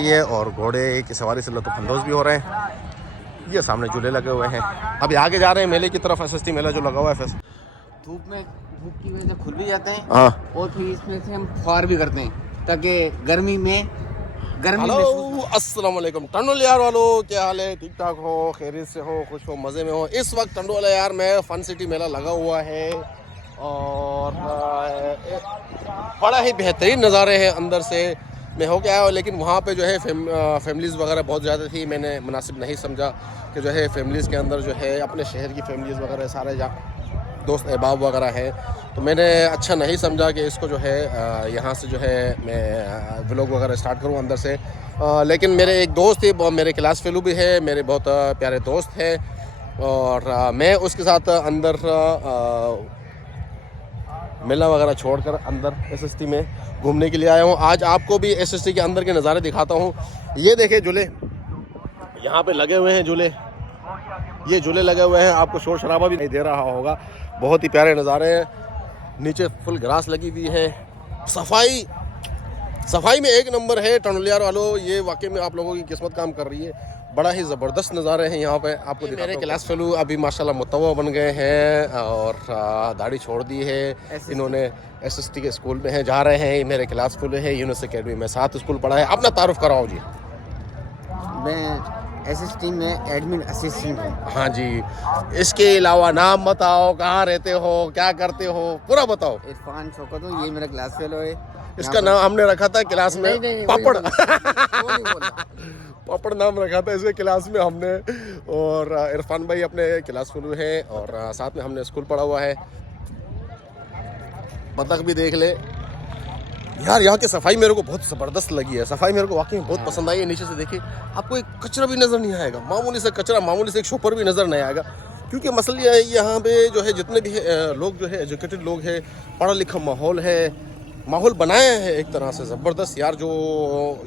ये और घोड़े की सवारी से लुत्फ़अंदोज़ भी हो रहे हैं। ये सामने झूले लगे हुए हैं। अभी आगे जा रहे हैं मेले की तरफ। एसएसटी मेला जो लगा हुआ है धूप की वजह से खुल भी जाते हैं। हाँ, और फिर इसमें से हम फुहार भी करते हैं ताकि गर्मी में हेलो अस्सलाम वालेकुम टंडोल यार वालों, क्या हाल है? ठीक ठाक हो, खैरियत से हो, खुश हो, मज़े में हो? इस वक्त टंडोल यार में फन सिटी मेला लगा हुआ है और बड़ा ही बेहतरीन नज़ारे हैं अंदर से। मैं हो के आया हूँ, लेकिन वहाँ पे जो है फैमिलीज़ वगैरह बहुत ज़्यादा थी। मैंने मुनासिब नहीं समझा कि जो है फैमिलीज़ के अंदर जो है अपने शहर की फैमिलीज़ वगैरह सारे दोस्त अहबाब वगैरह हैं, तो मैंने अच्छा नहीं समझा कि इसको जो है यहाँ से जो है मैं व्लॉग वगैरह स्टार्ट करूँ अंदर से। लेकिन मेरे एक दोस्त थे, मेरे क्लास फेलो भी है, मेरे बहुत प्यारे दोस्त हैं, और मैं उसके साथ अंदर मेला वगैरह छोड़कर अंदर एसएसटी में घूमने के लिए आया हूँ। आज आपको भी एसएसटी के अंदर के नज़ारे दिखाता हूँ। ये देखे झूले यहाँ पे लगे हुए हैं, ये झूले लगे हुए हैं। आपको शोर शराबा भी नहीं दे रहा होगा। बहुत ही प्यारे नज़ारे हैं। नीचे फुल ग्रास लगी हुई है। सफाई में एक नंबर है टंडोल यार वालों। ये वाकई में आप लोगों की किस्मत काम कर रही है। बड़ा ही ज़बरदस्त नज़ारे हैं यहाँ पे। आपको मेरे क्लास फेलो अभी माशाल्लाह मुतव्वा बन गए हैं और दाढ़ी छोड़ दी है इन्होंने। एसएसटी के स्कूल में हैं, जा रहे हैं। मेरे क्लास फेलो है यूनुस एकेडमी में, 7 स्कूल पढ़ा है। अपना तारुफ कराओ जी। मैं एसएसटी में एडमिन असिस्टेंट हूँ। हाँ जी, इसके अलावा नाम बताओ, कहाँ रहते हो, क्या करते हो, पूरा बताओ। इरफान शौकत हूँ, ये मेरा क्लास फेलो है। इसका नाम हमने रखा था क्लास में पापड़। नहीं पापड़ नाम रखा था इसके क्लास में हमने। और इरफान भाई अपने क्लास फेलो हैं और साथ में हमने स्कूल पढ़ा हुआ है। बतख भी देख ले यार। यहाँ की सफाई मेरे को बहुत ज़बरदस्त लगी है। सफाई मेरे को वाकई बहुत पसंद आई है। नीचे से देखिए आपको एक कचरा भी नज़र नहीं आएगा। मामूली से कचरा, मामूली से एक शोपर भी नज़र नहीं आएगा। क्योंकि मसला यह है यहाँ पे जो है जितने भी लोग जो है एजुकेटेड लोग हैं, पढ़ा लिखा माहौल बनाया है एक तरह से ज़बरदस्त यार। जो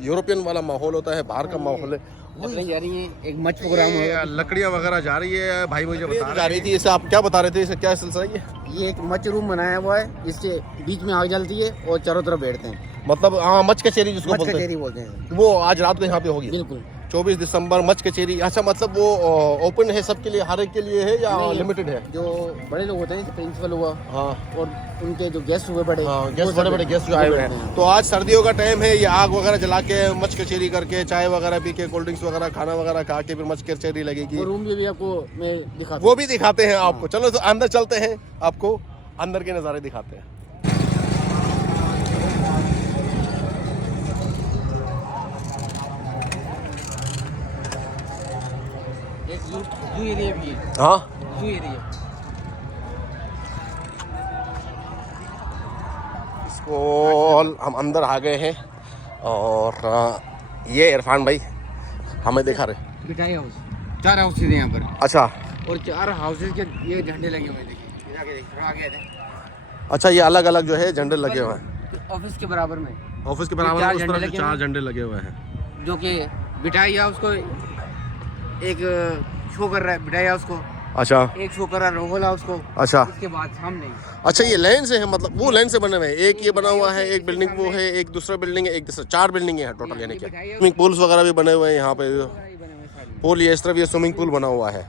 यूरोपियन वाला माहौल होता है, बाहर का माहौल है, लकड़ियाँ जा रही हैं। एक मच प्रोग्राम हो, लकड़ियाँ वगैरह जा रही है। भाई मुझे जा रही थी। इसे आप क्या बता रहे थे, इसे क्या सिलसिला है? ये एक मच रूम बनाया हुआ है, इसके बीच में आग जलती है और चारों तरफ बैठते हैं। मतलब हाँ, मच कचेरी जिसको बोलते हैं, वो आज रात को यहाँ पे होगी। बिल्कुल 24 दिसंबर मच कचेरी। अच्छा, मतलब वो ओपन है सबके लिए, हर एक के लिए है या लिमिटेड है? जो बड़े लोग होते हैं, प्रिंसिपल हुआ, हाँ, और उनके जो गेस्ट हुए बड़े, हाँ, बड़े गेस्ट जो आए हुए हैं। तो आज सर्दियों का टाइम है, ये आग वगैरह जला के मच कचेरी करके, चाय वगैरह पी के, कोल्ड ड्रिंक्स वगैरह, खाना वगैरह खा के फिर मच कचेरी लगेगी। रूम भी आपको मैं दिखाता, वो भी दिखाते हैं आपको। चलो तो अंदर चलते हैं, आपको अंदर के नज़ारे दिखाते हैं। जू एरिया भी है। हाँ, जू एरिया। इसको हम अंदर आ गए हैं और ये इरफान भाई हमें दिखा रहे। मिठाई हाउस, 4 हाउसेज हैं यहाँ पर। अच्छा, और 4 हाउसेज के ये झंडे लगे हुए हैं। देखिए आगे थे। अच्छा, ये अलग अलग जो है झंडे लगे हुए हैं ऑफिस के बराबर में। ऑफिस के बराबर में उस तरफ से 4 झंडे लगे हुए हैं, जो कि मिठाई हाउस को एक शो कर रहा है, मिठाई हाउस को। अच्छा, एक शो कर रहा है रोहल हाउस को। अच्छा, इसके बाद सामने। अच्छा, ये लाइन से है, मतलब वो लाइन से बने हुए हैं। एक ये बना हुआ है, एक बिल्डिंग वो है, एक दूसरा बिल्डिंग है, एक दूसरा, 4 बिल्डिंगें हैं टोटल। यानी कि स्विमिंग पूल्स वगैरह भी बने हुए हैं यहाँ पे। पूल ये इस तरफ ये स्विमिंग पूल बना हुआ है।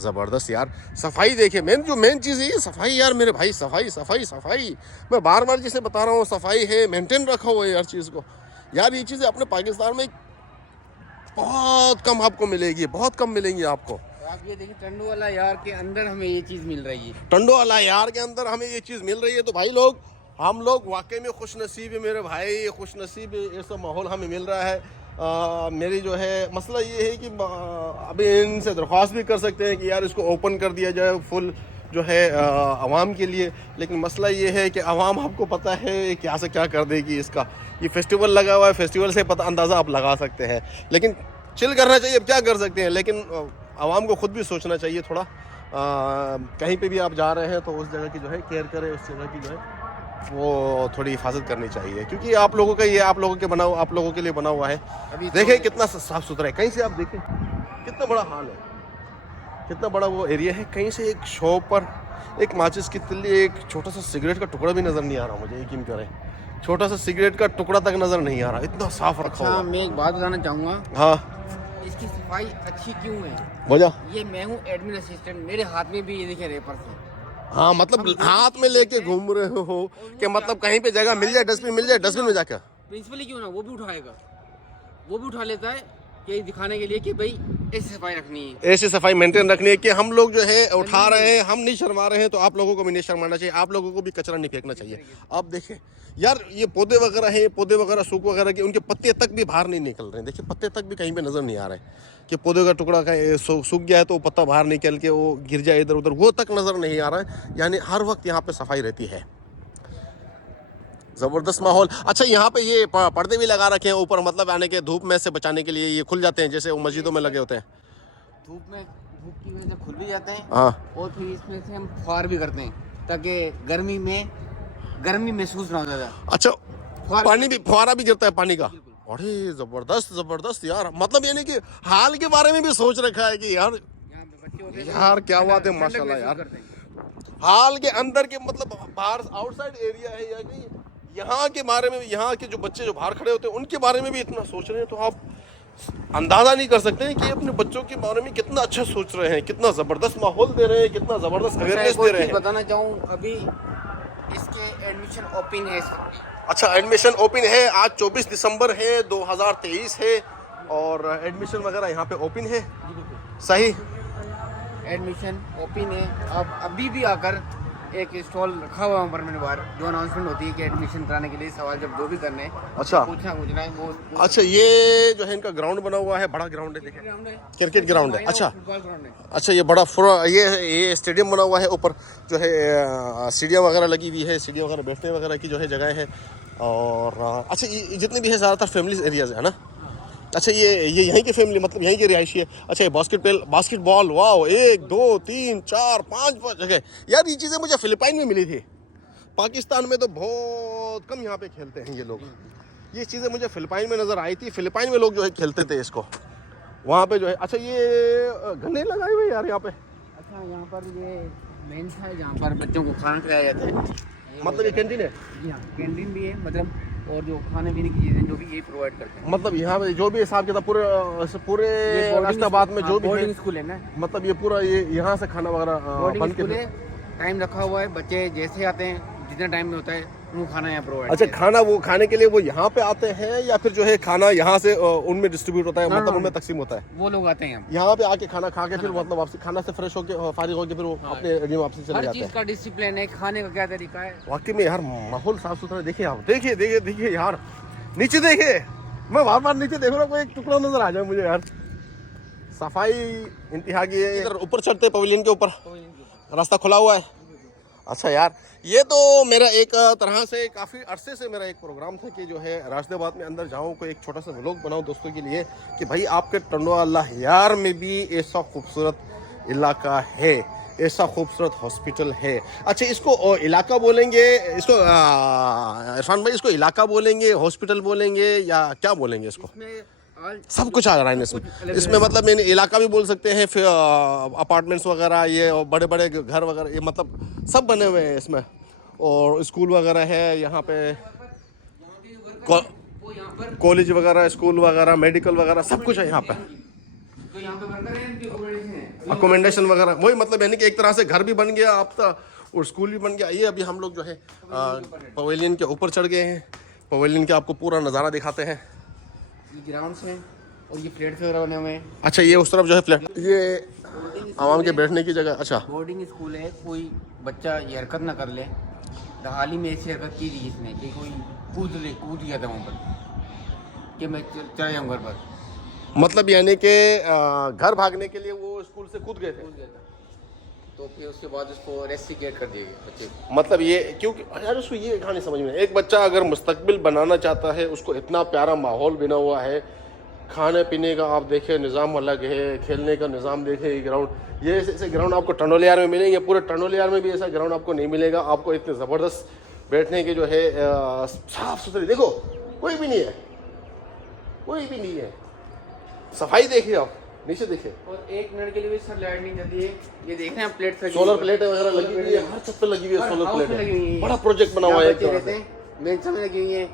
ज़बरदस्त यार। सफाई देखिए, मेन चीज़ है ये सफाई यार मेरे भाई। सफाई मैं बार बार जिसे बता रहा हूँ, सफाई है, मेंटेन रखा हुआ है हर चीज़ को यार। ये चीज़ें अपने पाकिस्तान में बहुत कम आपको मिलेगी, बहुत कम मिलेंगी आपको। आप ये देखिए, टंडोवाला यार के अंदर हमें ये चीज़ मिल रही है। टंडोवाला यार के अंदर हमें ये चीज़ मिल रही है। तो भाई लोग, हम लोग वाकई में खुश नसीब है मेरे भाई, खुश नसीब है। ये सब माहौल हमें मिल रहा है। मेरी जो है मसला ये है कि अभी इनसे दरख्वास्त भी कर सकते हैं कि यार इसको ओपन कर दिया जाए फुल जो है आवाम के लिए। लेकिन मसला ये है कि आवाम, आपको पता है क्या से क्या कर देगी। इसका ये फेस्टिवल लगा हुआ है, फेस्टिवल से पता अंदाज़ा आप लगा सकते हैं। लेकिन चिल करना चाहिए, अब क्या कर सकते हैं। लेकिन आवाम को खुद भी सोचना चाहिए थोड़ा। कहीं पे भी आप जा रहे हैं तो उस जगह की जो है केयर करें, उस जगह की जो है वो थोड़ी हिफाजत करनी चाहिए। क्योंकि आप लोगों का ये आप लोगों के लिए बना हुआ है। देखें कितना साफ़ सुथरा है। कहीं से आप देखें कितना बड़ा हाल है, कितना बड़ा वो एरिया है। कहीं से एक शॉप पर एक माचिस की तिल्ली, एक छोटा सा सिगरेट का टुकड़ा भी नज़र नहीं आ रहा मुझे, यकीन करें। छोटा सा सिगरेट का टुकड़ा तक नजर नहीं आ रहा, इतना साफ रखा हाँ, हुआ। मैं एक बात बताना चाहूँगा, हाँ इसकी सफाई अच्छी क्यों है? वजह, ये मैं हूँ एडमिन असिस्टेंट, मेरे हाथ में भी ये देखिए रेपर्स है। हाँ मतलब हाथ में लेके घूम रहे हो कि मतलब कहीं पे जगह मिल जाए, डस्टबिन मिल जाए, डस्टबिन में जाकर। प्रिंसिपली क्यों ना वो भी उठाएगा, वो भी उठा लेता है कि दिखाने के लिए कि भाई ऐसी सफाई रखनी है, ऐसी सफाई मेंटेन रखनी है कि हम लोग जो है उठा रहे हैं, हम नहीं शर्मा रहे हैं, तो आप लोगों को भी नहीं शर्माना चाहिए, आप लोगों को भी कचरा नहीं फेंकना चाहिए। आप देखिए यार, ये पौधे वगैरह हैं, पौधे वगैरह सूख वगैरह के उनके पत्ते तक भी बाहर नहीं निकल रहे हैं। देखिए पत्ते तक भी कहीं पे नजर नहीं आ रहे हैं कि पौधे का टुकड़ा कहीं सूख गया है तो पत्ता बाहर निकल के वो गिर जाए इधर उधर, वो तक नजर नहीं आ रहा है। यानी हर वक्त यहाँ पे सफाई रहती है, जबरदस्त माहौल। अच्छा यहाँ पे ये पर्दे भी लगा रखे हैं ऊपर, मतलब यानी कि धूप में से बचाने के लिए ये खुल जाते हैं, जैसे वो मस्जिदों में लगे होते हैं। धूप की वजह से खुल भी जाते हैं। हाँ, और फिर इसमें से हम फुहार भी करते हैं ताकि गर्मी महसूस ना हो ज़्यादा। अच्छा पानी भी, फुहारा भी गिरता है पानी का। अरे जबरदस्त जबरदस्त यार, मतलब यानी कि हाल के बारे में भी सोच रखा है कि यार यहाँ पे बच्चे होते हैं, यार क्या बात है, माशाल्लाह यार। हाल के अंदर के मतलब बाहर आउटसाइड एरिया है या नहीं, यहाँ के बारे में, यहाँ के जो बच्चे जो बाहर खड़े होते हैं उनके बारे में भी इतना सोच रहे हैं, तो आप अंदाजा नहीं कर सकते हैं कि अपने बच्चों के बारे में कितना अच्छा सोच रहे हैं, कितना जबरदस्त माहौल दे रहे हैं, कितना जबरदस्त अवेयरनेस दे रहे हैं। बताना चाहूँ, अभी इसके एडमिशन ओपन है। अच्छा एडमिशन ओपन है, आज 24 दिसंबर है 2023 है, और एडमिशन वगैरह यहाँ पे ओपन है। सही, एडमिशन ओपन है। आप अभी भी आकर एक स्टॉल रखा हुआ है ऊपर में बाहर, जो अनाउंसमेंट होती है कि एडमिशन कराने के लिए सवाल जब जो भी करने हैं, अच्छा पूछना है वो अच्छा ये जो है इनका ग्राउंड बना हुआ है, बड़ा ग्राउंड है, देखिए ग्राउंड है, क्रिकेट ग्राउंड है। अच्छा फुटबॉल ग्राउंड है। अच्छा, ये बड़ा ये स्टेडियम बना हुआ है, ऊपर जो है सीढ़ियाँ वगैरह लगी हुई है, सीढ़ियाँ वगैरह बैठने वगैरह की जो है जगह है। और अच्छा ये जितने भी है ज़्यादातर फैमिलीज एरियाज है ना। अच्छा ये यहीं की फैमिली, मतलब यहीं की रिहायशी है। अच्छा ये बास्केटबॉल, वाह, 1 2 3 4 5 जगह। यार ये चीज़ें मुझे फिलिपाइन में मिली थी, पाकिस्तान में तो बहुत कम यहाँ पे खेलते हैं ये लोग। ये चीज़ें मुझे फिलिपाइन में नज़र आई थी, फिलिपाइन में लोग जो है खेलते थे इसको वहाँ पे जो है। अच्छा ये गन्ने लगाए हुए यार यहाँ पे। अच्छा यहाँ पर ये मेंस है जहाँ पर बच्चों को खाना खिलाया जाता है, मतलब ये कैंटीन है? जी हाँ, कैंटीन भी है, मतलब और जो खाने पीने की चीज़ें जो भी ये प्रोवाइड करते हैं। मतलब यहाँ पे जो भी हिसाब किताब पूरे राष्ट्रबाद में जो भी है, बोर्डिंग स्कूल है ना, मतलब ये पूरा ये यहाँ से खाना वगैरह बोर्डिंग बन के। स्कूल है, टाइम रखा हुआ है, बच्चे जैसे आते हैं जितना टाइम में होता है उनको खाना यहाँ प्रोवाइड। अच्छा खाना वो खाने के लिए वो यहाँ पे आते हैं या फिर जो है खाना यहाँ से उनमें डिस्ट्रीब्यूट होता है, मतलब उनमें तकसीम होता है? वो लोग आते हैं यहाँ पे आके खाना खा के फिर मतलब वापसी खाना से फ्रेश होके फारिग होके फिर वो अपने एरिया में वापसी चले हर जाते चीज़ हैं। का डिसिप्लिन है, खाने का क्या तरीका है। वाकई में यार माहौल साफ सुथरा। देखिए आप, देखिए देखिए देखिए यार, नीचे देखिए, मैं बार बार नीचे देख रहा हूँ, कोई एक टुकड़ा नजर आ जाए मुझे यार। सफाई इंतहा की है। इधर ऊपर चढ़ते पवेलियन के ऊपर, रास्ता खुला हुआ है। अच्छा यार, ये तो मेरा एक तरह से काफ़ी अरसे से मेरा एक प्रोग्राम था कि जो है राशिदाबाद में अंदर जाऊँ, कोई एक छोटा सा व्लॉग बनाऊँ दोस्तों के लिए कि भाई आपके टंडो अल्लाह यार में भी ऐसा खूबसूरत इलाका है, ऐसा खूबसूरत हॉस्पिटल है। अच्छा इसको इलाका बोलेंगे, इसको इरफान भाई इसको इलाका बोलेंगे, हॉस्पिटल बोलेंगे, या क्या बोलेंगे इसको? सब कुछ आ रहा है इसमें मतलब मैंने इलाका भी बोल सकते हैं, फिर अपार्टमेंट्स वगैरह ये और बड़े बड़े घर वगैरह, ये मतलब सब बने हुए हैं इसमें, और स्कूल वगैरह है यहाँ पे, कॉलेज वगैरह, स्कूल वगैरह, मेडिकल वगैरह, सब कुछ है यहाँ पे। अकोमोडेशन वगैरह, वही मतलब यानी कि एक तरह से घर भी बन गया आपका और स्कूल भी बन गया। ये अभी हम लोग जो है पवेलियन के ऊपर चढ़ गए हैं, पवेलियन के आपको पूरा नज़ारा दिखाते हैं। ये ग्राउंड्स हैं और ये फ्लैट्स वगैरह बने हुए हैं। अच्छा ये उस तरफ जो है फ्लैट, ये आवाम के बैठने की जगह। अच्छा बोर्डिंग स्कूल है, कोई बच्चा ये हरकत ना कर ले। हाल ही में ऐसी हरकत की थी इसने कि कोई कूद गया था वहाँ पर कि मैं चला जाऊँ घर पर, मतलब यानी कि घर भागने के लिए वो स्कूल से कूद गए थे, तो फिर उसके बाद उसको रेस्टिकेट कर दिया गया बच्चे को। मतलब ये क्योंकि यार उसको ये कहानी समझ में, एक बच्चा अगर मुस्तकबिल बनाना चाहता है, उसको इतना प्यारा माहौल बना हुआ है, खाने पीने का आप देखें निज़ाम अलग है, खेलने का निज़ाम देखें, ग्राउंड, ये ऐसे ग्राउंड आपको टंडोलियार में मिलेंगे, पूरे टंडोलियार में भी ऐसा ग्राउंड आपको नहीं मिलेगा। आपको इतने ज़बरदस्त बैठने के जो है साफ़ सुथरे, देखो कोई भी नहीं है, कोई भी नहीं है, सफाई देखिए आप, नीचे देखिए, और 1 मिनट के लिए भी सर लाइट नहीं जाती है। ये देख रहे हैं प्लेट, सोलर प्लेटें वगैरह लगी हुई है, हर छत पे लगी हुई है सोलर प्लेटें, बड़ा प्रोजेक्ट बना हुआ है। बेंच में लगी हुई है,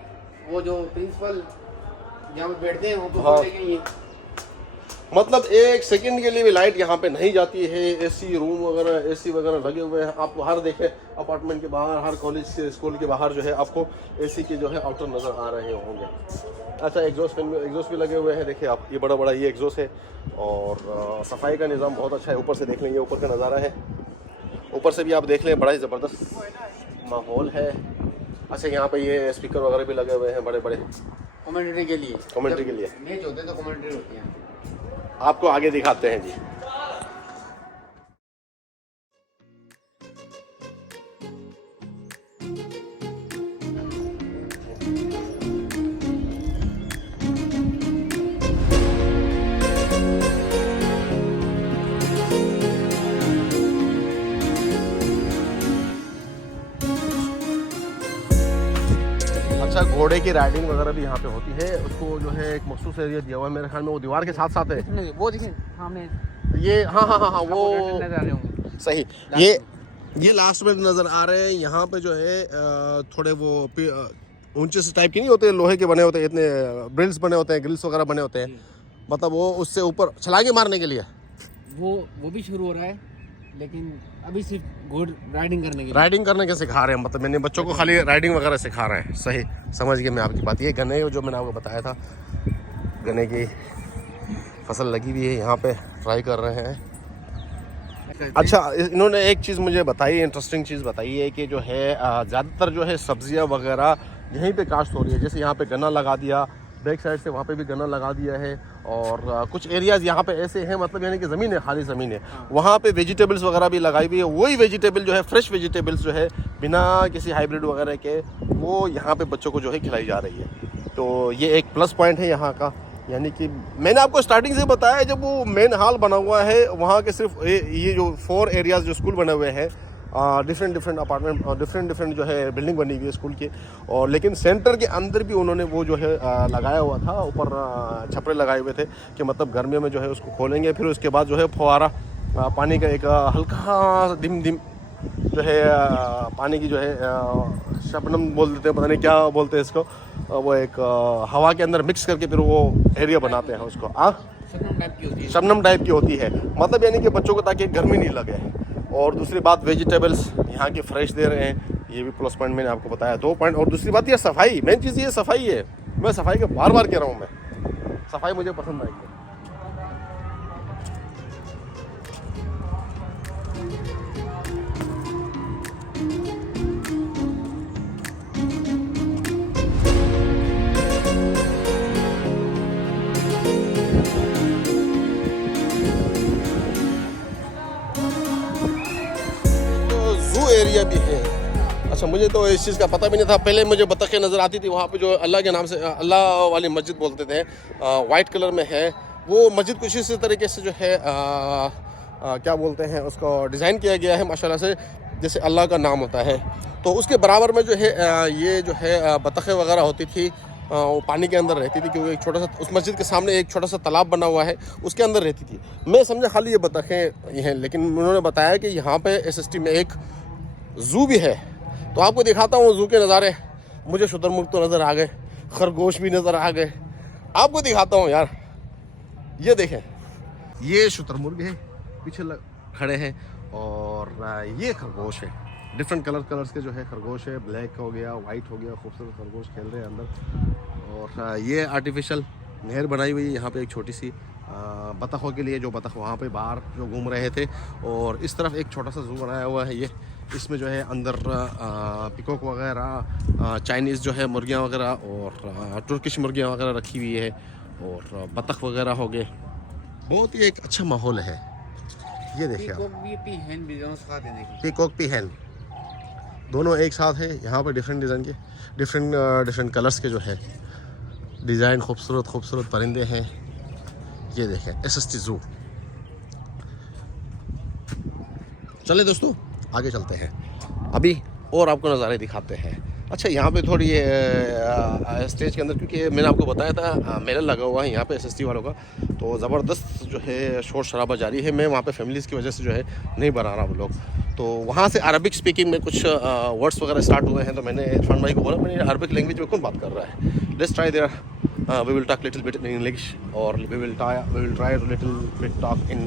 वो जो प्रिंसिपल जहाँ पे बैठते हैं वो तो हाँ। लगी हुई है। मतलब एक सेकंड के लिए भी लाइट यहाँ पे नहीं जाती है। एसी रूम वगैरह, एसी वगैरह लगे हुए हैं। आपको हर देखे अपार्टमेंट के बाहर, हर कॉलेज से स्कूल के बाहर जो है आपको एसी के जो है आउटर नज़र आ रहे होंगे। अच्छा, एग्जॉस्ट फैन में एग्जॉस्ट भी लगे हुए हैं। देखिए आप, ये बड़ा बड़ा ये एग्जॉस्ट है और सफाई का निज़ाम बहुत अच्छा है। ऊपर से देख लेंगे, ऊपर का नज़ारा है, ऊपर से भी आप देख लें, बड़ा ही ज़बरदस्त माहौल है। अच्छा, यहाँ पे ये स्पीकर वगैरह भी लगे हुए हैं बड़े बड़े कमेंट्री के लिए, कमेंट्री के लिए। मैच होते हैं तो कमेंट्री होती है। आपको आगे दिखाते हैं जी। अच्छा, घोड़े की राइडिंग वगैरह भी यहाँ पे होती है। उसको जो है एक मखसूस एरिया दिया हुआ है, मेरे ख्याल में वो दीवार के साथ साथ है। वो देखें सामने, ये हाँ हाँ हाँ हाँ, वो नजर आ रहे होंगे। सही, ये लास्ट में नज़र आ रहे हैं। यहाँ पे जो है थोड़े वो ऊंचे से टाइप के नहीं होते, लोहे के बने होते हैं, इतने ब्रिल्स बने होते हैं, ग्रिल्स वगैरह बने होते हैं। मतलब वो उससे ऊपर छलांगे मारने के लिए वो भी शुरू हो रहा है, लेकिन अभी सिर्फ घोड़ राइडिंग करने के लिए। राइडिंग करने के सिखा रहे हैं। मतलब मैंने बच्चों को खाली राइडिंग वगैरह सिखा रहे हैं। सही समझ गया मैं आपकी बात। ये गन्ने जो मैंने आपको बताया था, गन्ने की फसल लगी हुई है यहाँ पे, ट्राई कर रहे हैं। अच्छा, इन्होंने एक चीज़ मुझे बताई, इंटरेस्टिंग चीज़ बताई है कि जो है ज़्यादातर जो है सब्जियां वगैरह यहीं पे काश्त हो रही है। जैसे यहाँ पे गन्ना लगा दिया, बैक साइड से वहाँ पे भी गन्ना लगा दिया है। और कुछ एरियाज़ यहाँ पे ऐसे हैं, मतलब यानी कि ज़मीन है, खाली ज़मीन है, वहाँ पे वेजिटेबल्स वगैरह भी लगाई हुई है। वही वेजिटेबल जो है, फ्रेश वेजिटेबल्स जो है, बिना किसी हाइब्रिड वगैरह के, वो यहाँ पे बच्चों को जो है खिलाई जा रही है। तो ये एक प्लस पॉइंट है यहाँ का। यानी कि मैंने आपको स्टार्टिंग से बताया, जब वो मेन हॉल बना हुआ है वहाँ के सिर्फ ये जो 4 एरियाज़ जो स्कूल बने हुए हैं, डिफरेंट अपार्टमेंट और डिफरेंट जो है बिल्डिंग बनी हुई है स्कूल की। और लेकिन सेंटर के अंदर भी उन्होंने वो जो है लगाया हुआ था, ऊपर छपरे लगाए हुए थे कि मतलब गर्मियों में जो है उसको खोलेंगे, फिर उसके बाद जो है फुहारा पानी का एक हल्का दिम जो है पानी की जो है शबनम बोल देते हैं, पता नहीं क्या बोलते हैं इसको, वो एक हवा के अंदर मिक्स करके फिर वो एरिया बनाते हैं उसको। शबनम टाइप की होती है, मतलब यानी कि बच्चों को ताकि गर्मी नहीं लगे। और दूसरी बात, वेजिटेबल्स यहाँ की फ्रेश दे रहे हैं, ये भी प्लस पॉइंट मैंने आपको बताया। 2 पॉइंट। और दूसरी बात ये सफाई, मेन चीज़ ये सफाई है। मैं सफाई का बार बार कह रहा हूँ, मैं सफाई मुझे पसंद आई है। एरिया भी है। अच्छा, मुझे तो इस चीज़ का पता भी नहीं था। पहले मुझे बतखें नज़र आती थी वहाँ पे, जो अल्लाह के नाम से अल्लाह वाली मस्जिद बोलते थे, वाइट कलर में है वो मस्जिद। कुछ इसी तरीके से जो है क्या बोलते हैं उसको, डिज़ाइन किया गया है माशाल्लाह से, जैसे अल्लाह का नाम होता है। तो उसके बराबर में जो है ये जो है बतखें वगैरह होती थी, वो पानी के अंदर रहती थी, क्योंकि एक छोटा सा उस मस्जिद के सामने एक छोटा सा तालाब बना हुआ है, उसके अंदर रहती थी। मैं समझा खाली ये बतखें ये हैं, लेकिन उन्होंने बताया कि यहाँ पे SST में एक ज़ू भी है। तो आपको दिखाता हूँ ज़ू के नज़ारे। मुझे शुतुरमुर्ग तो नज़र आ गए, खरगोश भी नज़र आ गए। आपको दिखाता हूँ यार, ये देखें, ये शुतुरमुर्ग है, पीछे खड़े हैं, और ये खरगोश है। डिफरेंट कलर्स के जो है खरगोश है, ब्लैक हो गया, वाइट हो गया, खूबसूरत खरगोश खेल रहे हैं अंदर। और ये आर्टिफिशियल नहर बनाई हुई है यहाँ पे एक छोटी सी बतखों के लिए, जो बतख वहाँ पे बाहर जो घूम रहे थे। और इस तरफ एक छोटा सा ज़ू बनाया हुआ है। ये इसमें जो है अंदर पिकॉक वगैरह, चाइनीज़ जो है मुर्गियाँ वगैरह, और तुर्किश मुर्गियाँ वगैरह रखी हुई है, और बतख वगैरह हो गए। बहुत ही एक अच्छा माहौल है। ये देखिए पीकॉक भी हैन दोनों एक साथ है यहाँ पर। डिफरेंट डिज़ाइन के, डिफरेंट कलर्स के जो है डिज़ाइन, खूबसूरत परिंदे हैं। ये देखें SST ज़ू। चले दोस्तों, आगे चलते हैं अभी और आपको नज़ारे दिखाते हैं। अच्छा, यहाँ पे थोड़ी स्टेज के अंदर, क्योंकि मैंने आपको बताया था मेला लगा हुआ है यहाँ पे SST वालों का, तो ज़बरदस्त जो है शोर शराबा जारी है। मैं वहाँ पे फैमिलीज़ की वजह से जो है नहीं बना रहा वो लोग। तो वहाँ से अरबिक स्पीकिंग में कुछ वर्ड्स वगैरह स्टार्ट हुए हैं, तो मैंने इरफान भाई को बोला मैंने अरबिक लैंग्वेज में कौन बात कर रहा है, let's try there, we will talk little bit in English और we will try little bit talk in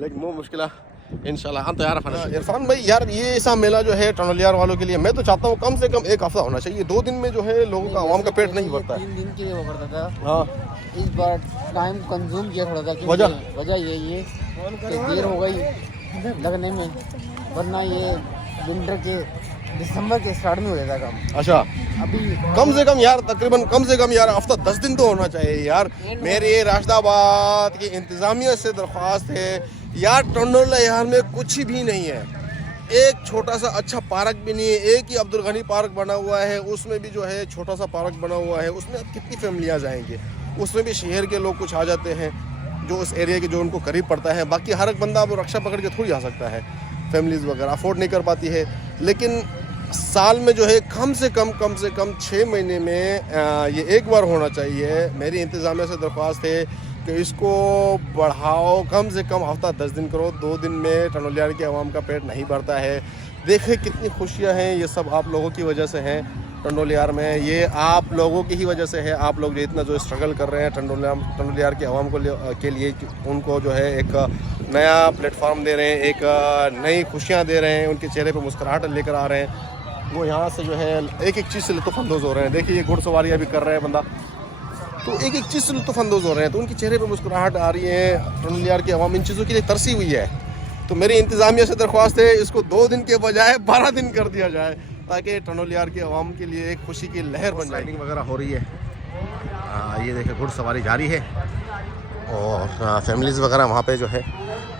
लेकिन वो मुश्किल है इंशाल्लाह. हम तो यार इरफान भाई यार ये ऐसा मेला जो है टनोलियार वालों के लिए मैं तो चाहता हूँ कम से कम 1 हफ्ता होना चाहिए. 2 दिन में जो है लोगों का आवाम का पेट नहीं भरता है. 3 दिन के लिए वो करता था. हाँ इस बार टाइम कंज्यूम किया थोड़ा था. वजह यही है कि देर हो गई लगने में, वरना ये विंटर के दिसंबर के स्टार्ट में हो जाता काम. अच्छा अभी कम से कम यार तकरीबन कम से कम यार हफ्ता 10 दिन तो होना चाहिए यार. मेरी राशिदाबाद की इंतज़ामिया से दरख्वास्त है यार, टनोलियार में कुछ भी नहीं है. एक छोटा सा अच्छा पार्क भी नहीं है. एक ही अब्दुल गनी पार्क बना हुआ है, उसमें भी जो है छोटा सा पार्क बना हुआ है. उसमें अब कितनी फैमिलियाँ जाएंगे. उसमें भी शहर के लोग कुछ आ जाते हैं जो उस एरिया के जो उनको करीब पड़ता है. बाकी हर एक बंदा वो रक्षा पकड़ के थोड़ी आ सकता है. फैमिलीज़ वगैरह अफोर्ड नहीं कर पाती है. लेकिन साल में जो है कम से कम 6 महीने में ये एक बार होना चाहिए. मेरी इंतज़ामिया से दरख्वास्त है कि इसको बढ़ाओ, कम से कम हफ्ता 10 दिन करो. 2 दिन में टनोलियार के अवाम का पेट नहीं भरता है. देखें कितनी खुशियां हैं, ये सब आप लोगों की वजह से हैं. टनोलियार में ये आप लोगों की ही वजह से है. आप लोग जो इतना जो स्ट्रगल कर रहे हैं टनोलियार के अवाम के लिए उनको जो है एक नया प्लेटफॉर्म दे रहे हैं, एक नई खुशियाँ दे रहे हैं, उनके चेहरे पर मुस्कुराहट लेकर आ रहे हैं. वो यहाँ से जो है एक चीज़ से लुत्फ़अंदोज़ हो रहे हैं. देखिए ये घुड़सवारी अभी कर रहे हैं बंदा, तो एक चीज़ से लुत्फ़अंदोज़ हो रहे हैं, तो उनके चेहरे पे मुस्कुराहट आ रही है. टनोलियार की आवाम इन चीज़ों के लिए तरसी हुई है. तो मेरी इंतज़ामिया से दरख्वास्त है इसको 2 दिन के बजाय 12 दिन कर दिया जाए, ताकि टनोलियार के आवाम के लिए एक खुशी की लहर बन जाए. राइडिंग वगैरह हो रही है. ये देखिए घुड़सवारी जारी है और फैमिलीज़ वगैरह वहाँ पे जो है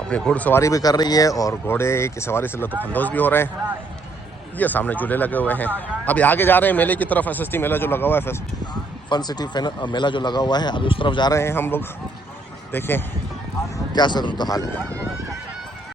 अपनी घुड़सवारी भी कर रही है और घोड़े की सवारी से लुत्फ़अंदोज़ भी हो रहे हैं. ये सामने झूले लगे हुए हैं. अभी आगे जा रहे हैं मेले की तरफ. SST मेला जो लगा हुआ है, फन सिटी मेला जो लगा हुआ है, अभी उस तरफ जा रहे हैं हम लोग. देखें क्या सूरत हाल है.